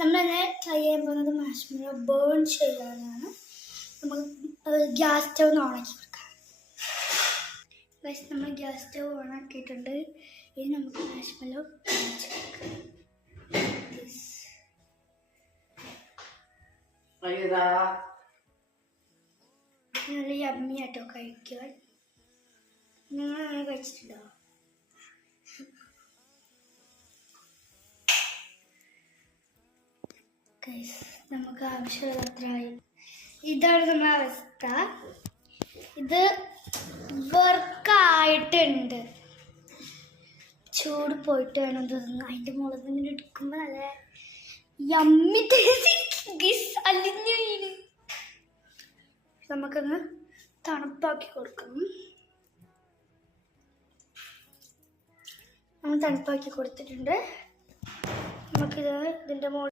നമ്മളങ്ങനെ ട്രൈ ചെയ്യാൻ പോകുന്നത് മാഷ്മെല്ലോ ബേൺ ചെയ്യാനാണ്. നമുക്ക് ഗ്യാസ് സ്റ്റവ് ഒന്ന് ഓണാക്കി കൊടുക്കാം. നമ്മൾ ഗ്യാസ് സ്റ്റവ് ഓണാക്കിയിട്ടുണ്ട്. ഇനി നമുക്ക് മാഷ്മെല്ലോ നല്ല യമ്മിയായിട്ടോ കഴിക്കാൻ. നിങ്ങൾ അങ്ങനെ കഴിച്ചിട്ടുണ്ടോ? നമുക്ക് ആവശ്യമുള്ളത്രയായി. ഇതാണ് നമ്മുടെ അവസ്ഥ. ഇത് വർക്കായിട്ടുണ്ട്. ചൂട് പോയിട്ട് വേണം തോന്നുന്നു. അതിൻ്റെ മുകളിൽ നിന്ന് എടുക്കുമ്പോൾ നല്ല യമ്മി അലിഞ്ഞു വീണ്. നമുക്കൊന്ന് തണുപ്പാക്കി കൊടുക്കണം. നമ്മൾ തണുപ്പാക്കി കൊടുത്തിട്ടുണ്ട്. നമുക്കിത് ഇതിൻ്റെ മുകളിൽ